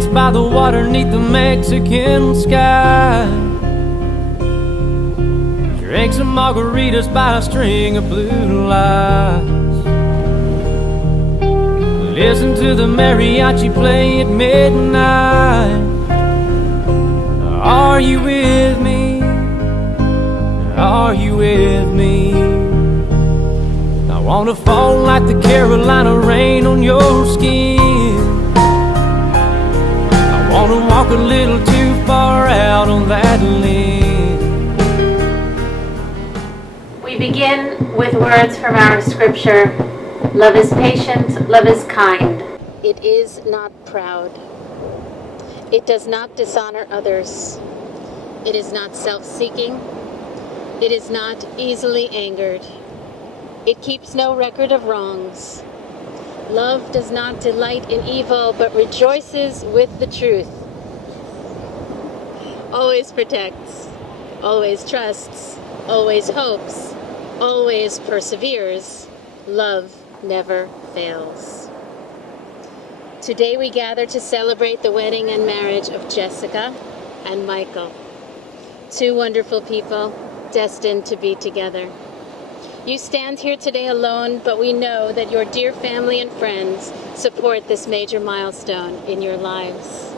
dance by the water neath the Mexican sky. Drink some margaritas by a string of blue lights. Listen to the mariachi play at midnight. Are you with me? Are you with me? I wanna fall like the Carolina rain on your skin. I wanna walk a little too far out on that limb. We begin with words from our scripture. Love is patient, love is kind. It is not proud. It does not dishonor others. It is not self-seeking. It is not easily angered. It keeps no record of wrongs. Love does not delight in evil, but rejoices with the truth. Always protects, always trusts, always hopes, always perseveres. Love never fails. Today we gather to celebrate the wedding and marriage of Jessica and Michael, two wonderful people destined to be together. You stand here today alone, but we know that your dear family and friends support this major milestone in your lives.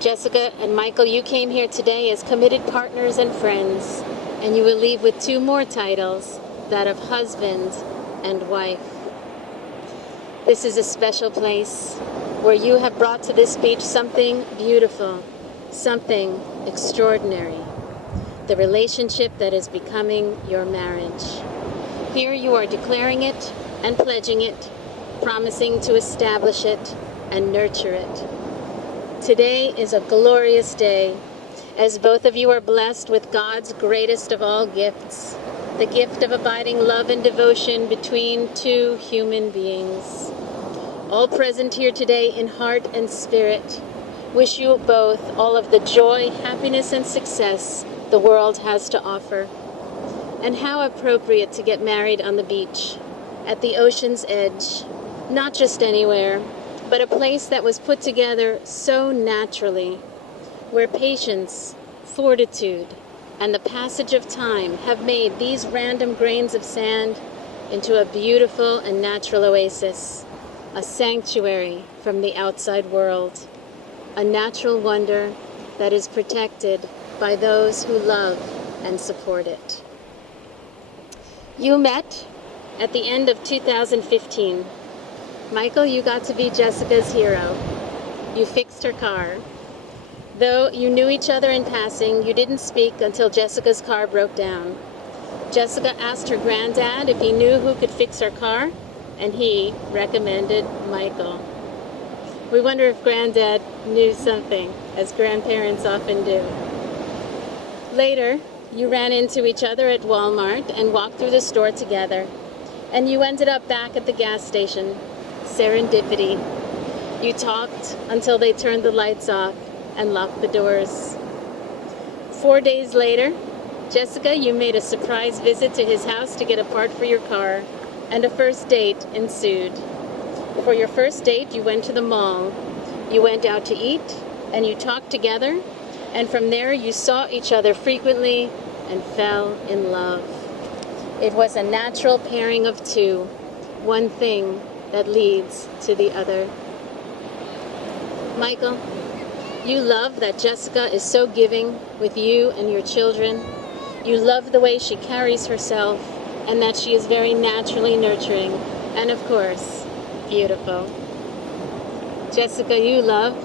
Jessica and Michael, you came here today as committed partners and friends, and you will leave with two more titles, that of husband and wife. This is a special place where you have brought to this beach something beautiful, something extraordinary. The relationship that is becoming your marriage. Here you are declaring it and pledging it, promising to establish it and nurture it. Today is a glorious day, as both of you are blessed with God's greatest of all gifts, the gift of abiding love and devotion between two human beings. All present here today in heart and spirit wish you both all of the joy, happiness, and success the world has to offer. And how appropriate to get married on the beach, at the ocean's edge, not just anywhere, but a place that was put together so naturally, where patience, fortitude, and the passage of time have made these random grains of sand into a beautiful and natural oasis, a sanctuary from the outside world, a natural wonder that is protected by those who love and support it. You met at the end of 2015. Michael, you got to be Jessica's hero. You fixed her car. Though you knew each other in passing, you didn't speak until Jessica's car broke down. Jessica asked her granddad if he knew who could fix her car, and he recommended Michael. We wonder if Granddad knew something, as grandparents often do. Later, you ran into each other at Walmart and walked through the store together, and you ended up back at the gas station. Serendipity. You talked until they turned the lights off and locked the doors. 4 days later, Jessica, you made a surprise visit to his house to get a part for your car, and a first date ensued. For your first date, you went to the mall. You went out to eat, and you talked together, and from there you saw each other frequently and fell in love. It was a natural pairing of two, one thing that leads to the other. Michael, you love that Jessica is so giving with you and your children. You love the way she carries herself, and that she is very naturally nurturing, and of course, beautiful. Jessica, you love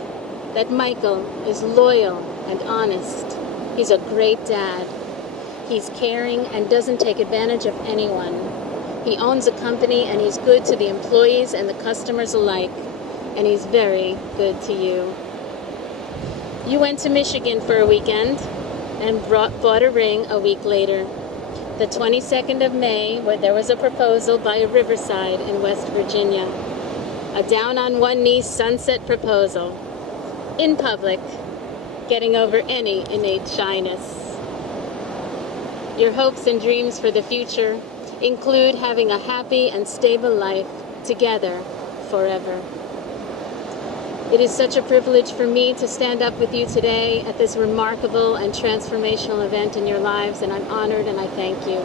that Michael is loyal and honest. He's a great dad. He's caring and doesn't take advantage of anyone. He owns a company and he's good to the employees and the customers alike. And he's very good to you. You went to Michigan for a weekend and bought a ring a week later. The 22nd of May, where there was a proposal by a riverside in West Virginia. A down-on-one-knee sunset proposal. In public, getting over any innate shyness. Your hopes and dreams for the future include having a happy and stable life together forever. It is such a privilege for me to stand up with you today at this remarkable and transformational event in your lives, and I'm honored and I thank you.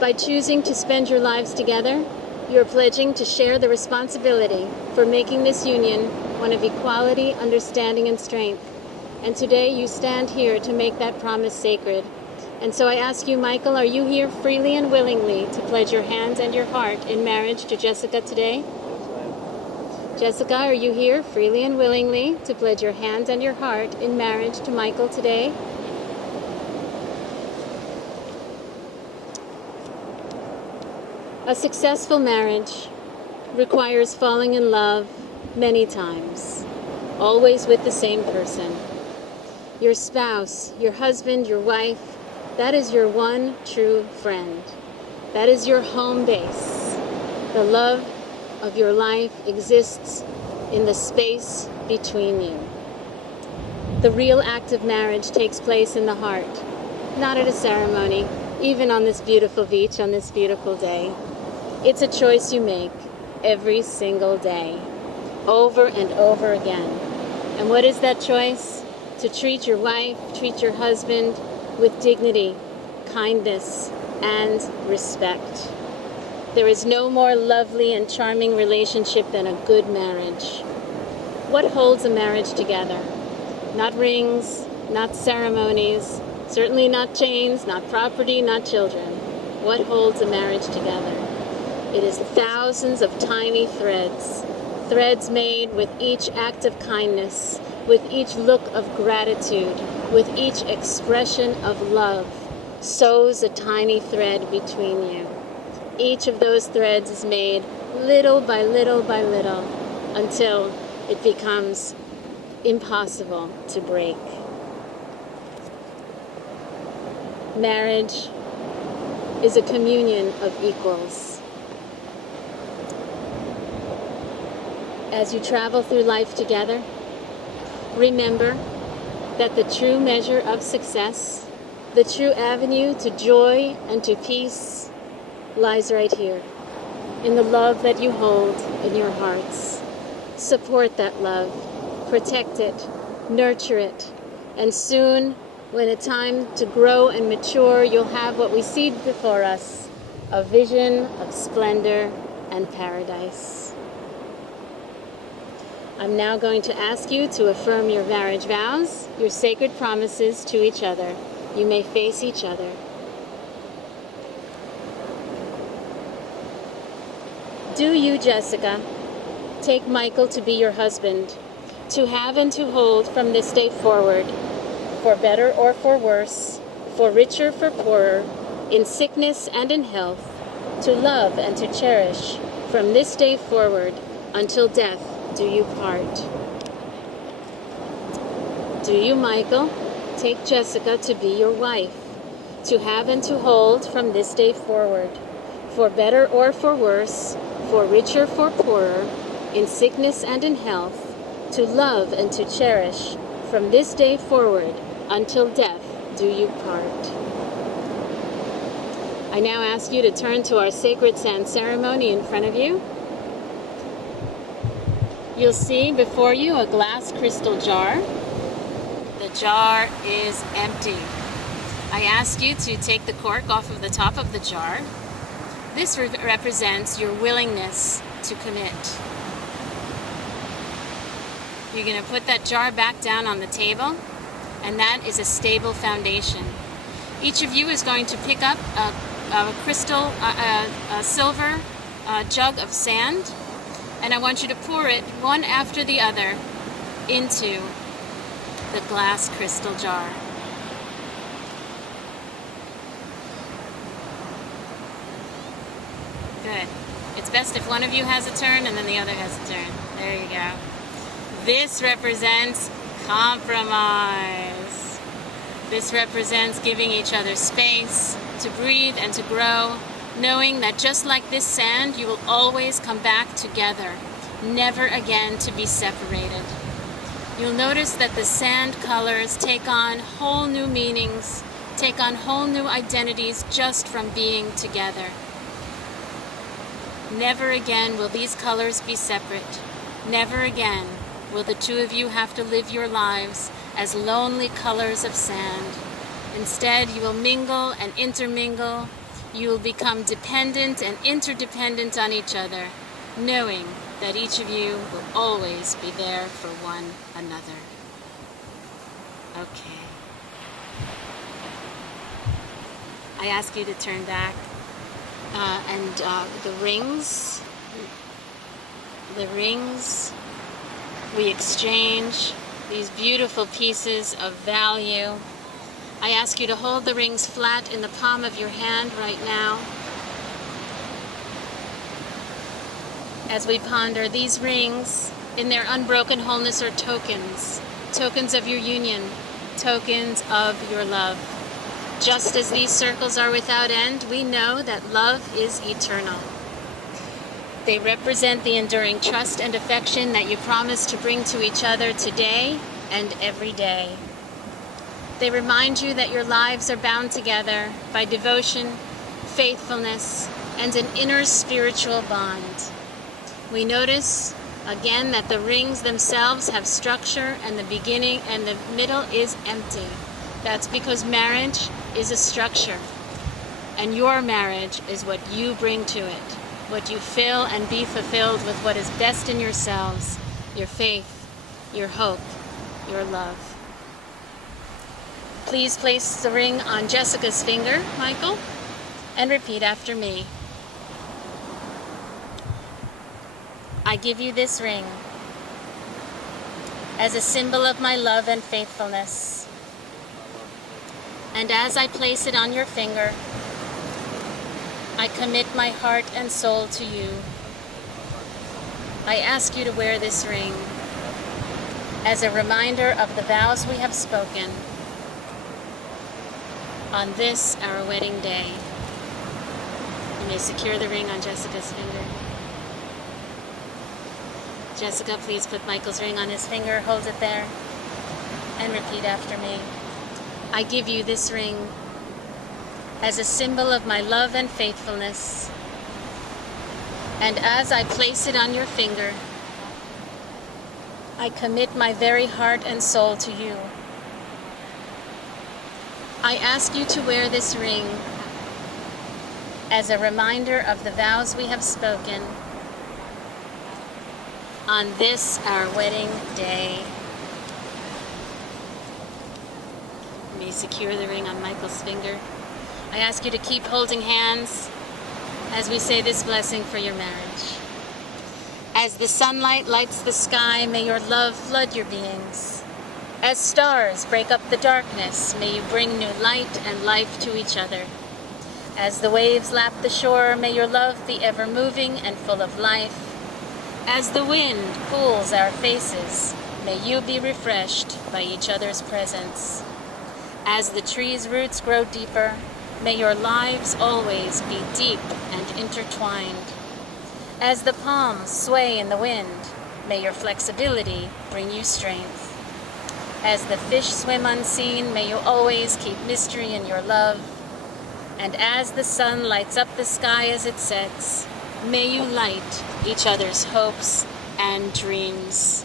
By choosing to spend your lives together, you're pledging to share the responsibility for making this union one of equality, understanding, and strength. And today you stand here to make that promise sacred. And so I ask you, Michael, are you here freely and willingly to pledge your hands and your heart in marriage to Jessica today? Jessica, are you here freely and willingly to pledge your hands and your heart in marriage to Michael today? A successful marriage requires falling in love many times, always with the same person. Your spouse, your husband, your wife, that is your one true friend. That is your home base. The love of your life exists in the space between you. The real act of marriage takes place in the heart, not at a ceremony, even on this beautiful beach on this beautiful day. It's a choice you make every single day, over and over again. And what is that choice? To treat your wife, treat your husband with dignity, kindness, and respect. There is no more lovely and charming relationship than a good marriage. What holds a marriage together? Not rings, not ceremonies, certainly not chains, not property, not children. What holds a marriage together? It is thousands of tiny threads, threads made with each act of kindness, with each look of gratitude, with each expression of love, sews a tiny thread between you. Each of those threads is made little by little by little until it becomes impossible to break. Marriage is a communion of equals. As you travel through life together, remember that the true measure of success, the true avenue to joy and to peace, lies right here, in the love that you hold in your hearts. Support that love, protect it, nurture it, and soon, when it's time to grow and mature, you'll have what we see before us, a vision of splendor and paradise. I'm now going to ask you to affirm your marriage vows, your sacred promises to each other. You may face each other. Do you, Jessica, take Michael to be your husband, to have and to hold from this day forward, for better or for worse, for richer, for poorer, in sickness and in health, to love and to cherish from this day forward until death do you part? Do you, Michael, take Jessica to be your wife, to have and to hold from this day forward, for better or for worse, for richer, for poorer, in sickness and in health, to love and to cherish from this day forward until death do you part? I now ask you to turn to our sacred sand ceremony in front of you. You'll see before you a glass crystal jar. The jar is empty. I ask you to take the cork off of the top of the jar. This represents your willingness to commit. You're going to put that jar back down on the table, and that is a stable foundation. Each of you is going to pick up a crystal, a silver jug of sand, and I want you to pour it one after the other into the glass crystal jar. Good. It's best if one of you has a turn and then the other has a turn. There you go. This represents compromise. This represents giving each other space to breathe and to grow, knowing that just like this sand, you will always come back together, never again to be separated. You'll notice that the sand colors take on whole new meanings, take on whole new identities just from being together. Never again will these colors be separate. Never again will the two of you have to live your lives as lonely colors of sand. Instead, you will mingle and intermingle. You will become dependent and interdependent on each other, knowing that each of you will always be there for one another. Okay. I ask you to turn back and the rings, we exchange these beautiful pieces of value. I ask you to hold the rings flat in the palm of your hand right now. As we ponder, these rings in their unbroken wholeness are tokens of your union, tokens of your love. Just as these circles are without end, we know that love is eternal. They represent the enduring trust and affection that you promise to bring to each other today and every day. They remind you that your lives are bound together by devotion, faithfulness, and an inner spiritual bond. We notice again that the rings themselves have structure and the beginning and the middle is empty. That's because marriage is a structure, and your marriage is what you bring to it, what you fill and be fulfilled with what is best in yourselves, your faith, your hope, your love. Please place the ring on Jessica's finger, Michael, and repeat after me. I give you this ring as a symbol of my love and faithfulness. And as I place it on your finger, I commit my heart and soul to you. I ask you to wear this ring as a reminder of the vows we have spoken on this, our wedding day. You may secure the ring on Jessica's finger. Jessica, please put Michael's ring on his finger, hold it there, and repeat after me. I give you this ring as a symbol of my love and faithfulness. And as I place it on your finger, I commit my very heart and soul to you. I ask you to wear this ring as a reminder of the vows we have spoken on this, our wedding day. You may secure the ring on Michael's finger. I ask you to keep holding hands as we say this blessing for your marriage. As the sunlight lights the sky, may your love flood your beings. As stars break up the darkness, may you bring new light and life to each other. As the waves lap the shore, may your love be ever moving and full of life. As the wind cools our faces, may you be refreshed by each other's presence. As the tree's roots grow deeper, may your lives always be deep and intertwined. As the palms sway in the wind, may your flexibility bring you strength. As the fish swim unseen, may you always keep mystery in your love. And as the sun lights up the sky as it sets, may you light each other's hopes and dreams.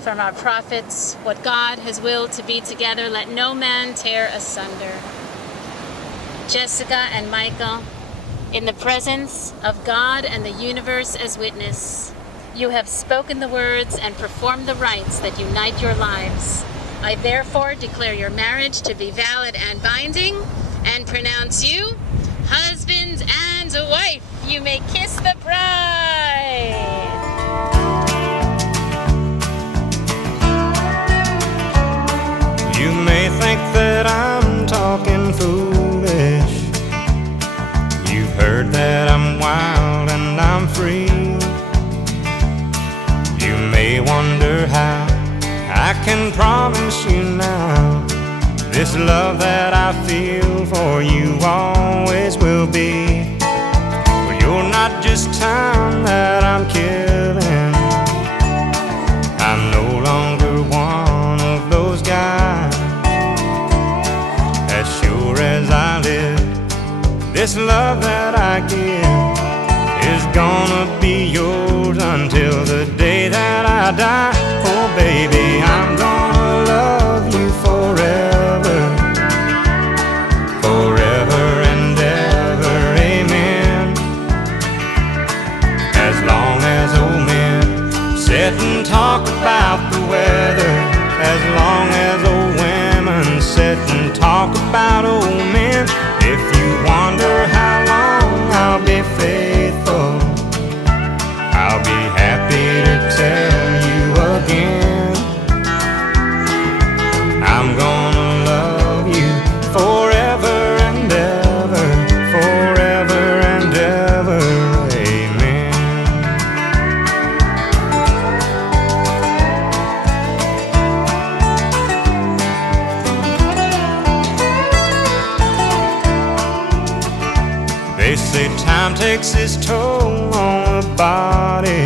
From our prophets, what God has willed to be together, let no man tear asunder. Jessica and Michael, in the presence of God and the universe as witness, you have spoken the words and performed the rites that unite your lives. I therefore declare your marriage to be valid and binding, and pronounce you husband and wife. You may kiss the bride. You may think that I'm talking foolish. You've heard that I'm wild and I'm free. You may wonder how I can promise you now this love that I feel for you always will be. But you're not just time that I'm killing. I'm no longer one of those guys. As sure as I live, this love that I give is gonna be yours until the baby, I'm gonna love you forever, forever and ever, amen. As long as old men sit and talk about the weather, as long as old women sit and talk about old men. If you wonder how long I'll be faithful, I'll be happy to tell you again. I'm gonna love you forever and ever, forever and ever, amen. They say time takes its toll on the body,